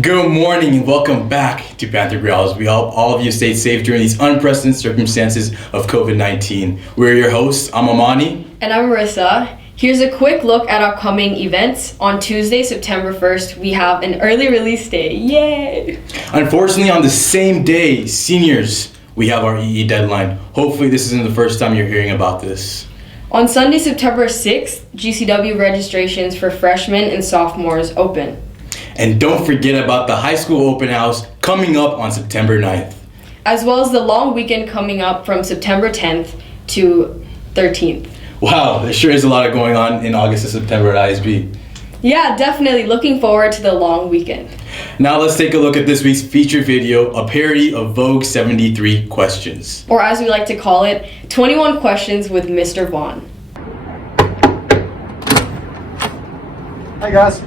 Good morning and welcome back to Panther Growls. We hope all of you stayed safe during these unprecedented circumstances of COVID-19. We're your hosts. I'm Amani. And I'm Marissa. Here's a quick look at upcoming events. On Tuesday, September 1st, we have an early release day. Yay! Unfortunately, on the same day, seniors, we have our EE deadline. Hopefully this isn't the first time you're hearing about this. On Sunday, September 6th, GCW registrations for freshmen and sophomores open. And don't forget about the high school open house coming up on September 9th. As well as the long weekend coming up from September 10th to 13th. Wow, there sure is a lot of going on in August and September at ISB. Yeah, definitely looking forward to the long weekend. Now let's take a look at this week's featured video, a parody of Vogue 73 questions. Or as we like to call it, 21 questions with Mr. Vaughn. Hi guys.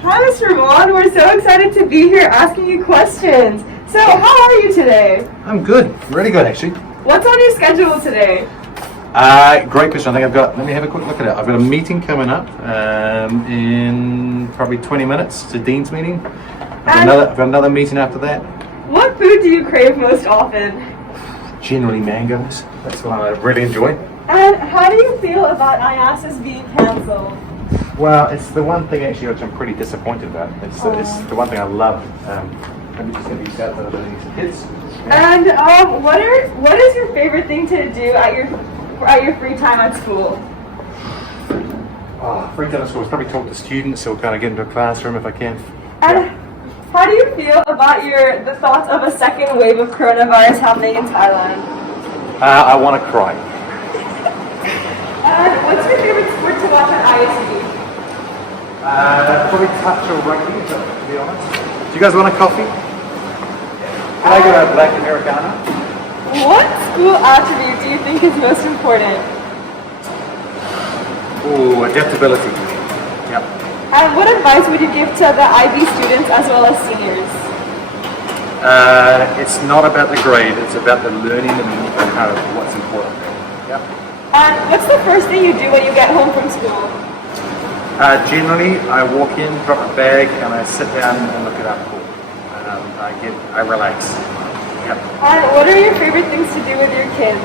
Hi, Mr. Vaughn. We're so excited to be here asking you questions. So, how are you today? I'm good. Really good, actually. What's on your schedule today? Great question. I think let me have a quick look at it. I've got a meeting coming up in probably 20 minutes. It's a dean's meeting. I've got another meeting after that. What food do you crave most often? Generally mangoes. That's what I really enjoy. And how do you feel about IASIS being cancelled? Well, it's the one thing actually which I'm pretty disappointed about. It's the one thing I love. I'm just going to use that for the kids. And what is your favorite thing to do at your free time at school? Free time at school is probably talk to students or kind of get into a classroom if I can. And how do you feel about the thoughts of a second wave of coronavirus happening in Thailand? I want to cry. And what's your favorite sport to watch at ISB? Probably touch or rugby, to be honest. Do you guys want a coffee? Can I get a black Americano? What school attribute do you think is most important? Ooh, adaptability. Yep. And what advice would you give to the IB students as well as seniors? It's not about the grade, it's about the learning and kind of what's important. Yep. And what's the first thing you do when you get home from school? Generally, I walk in, drop a bag, and I sit down and look at our pool. I relax. Yep. And what are your favorite things to do with your kids?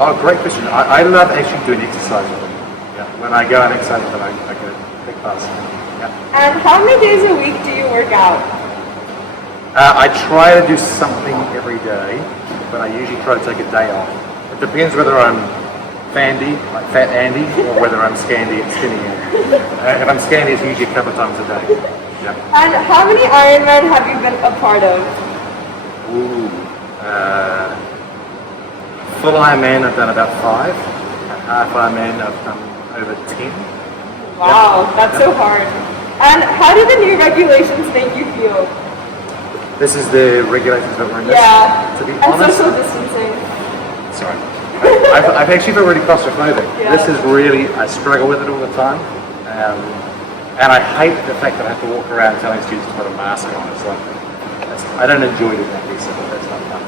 Oh, great question. I love actually doing exercise with them. Yeah. When I go and exercise with them, I go big class. Yeah. And how many days a week do you work out? I try to do something every day, but I usually try to take a day off. It depends whether I'm Fandy, like Fat Andy, or whether I'm Scandy and Skinny Andy. If I'm Scandy, it's usually a couple of times a day. Yeah. And how many Ironman have you been a part of? Ooh. Full Ironman, I've done about 5. Half Ironman, I've done over 10. Wow, that's so hard. And how do the new regulations make you feel? This is the regulations that we're in. Yeah, To be and honest, social distancing. sorry. I've actually been really claustrophobic. Yeah. This is really, I struggle with it all the time. And I hate the fact that I have to walk around telling students to put a mask on. It's like, I don't enjoy doing that piece of it. That's not fun.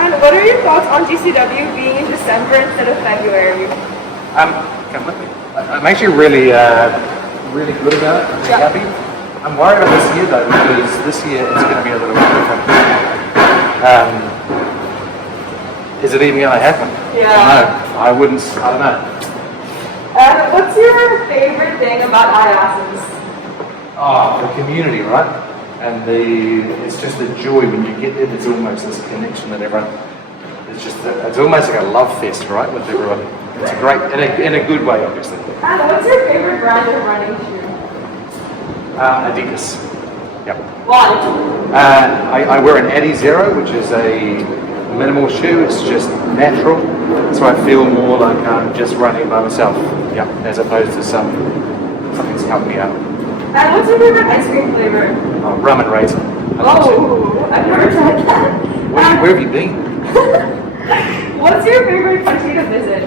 And what are your thoughts on GCW being in December instead of February? Come with me. I'm actually really good about it. I'm really happy. I'm worried about this year though, because this year it's going to be a little bit different. Is it even going to happen? Yeah. I don't know. And what's your favorite thing about IASIS? Oh, the community, right? And it's just the joy when you get there. There's almost this connection that everyone. It's almost like a love fest, right, with everyone. It's great in a good way, obviously. And what's your favorite brand of running shoe? Adidas. Yep. Why? I wear an Adi Zero, which is a minimal shoe. It's just natural, so I feel more like I'm just running by myself. Yeah, as opposed to something's helped me out. And what's your favorite ice cream flavor? Rum and raisin. Oh, I've never tried that. Where have you been? What's your favorite country to visit?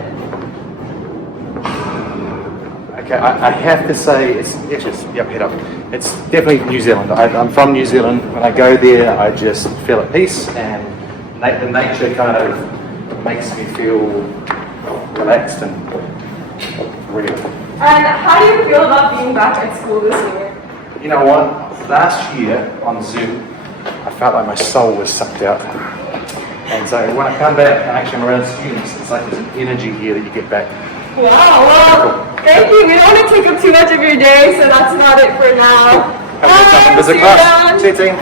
Okay, I have to say head up. It's definitely New Zealand. I'm from New Zealand. When I go there, I just feel at peace, and the nature kind of makes me feel relaxed and really. And how do you feel about being back at school this year? You know what? last year on Zoom, I felt like my soul was sucked out. And so when I come back and actually I'm around students, it's like there's an energy here that you get back. Wow, well, thank you. We don't want to take up too much of your day, so that's not it for now. Have a good See you class. around. See you, team.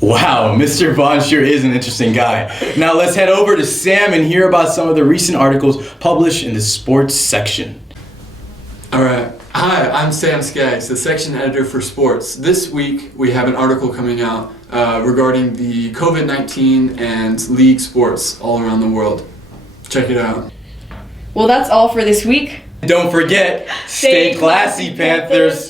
Wow, Mr. Vaughn sure is an interesting guy. Now let's head over to Sam and hear about some of the recent articles published in the sports section. All right. Hi, I'm Sam Skaggs, the section editor for sports. This week we have an article coming out regarding the COVID-19 and league sports all around the world. Check it out. Well, that's all for this week. Don't forget, stay classy, Panthers.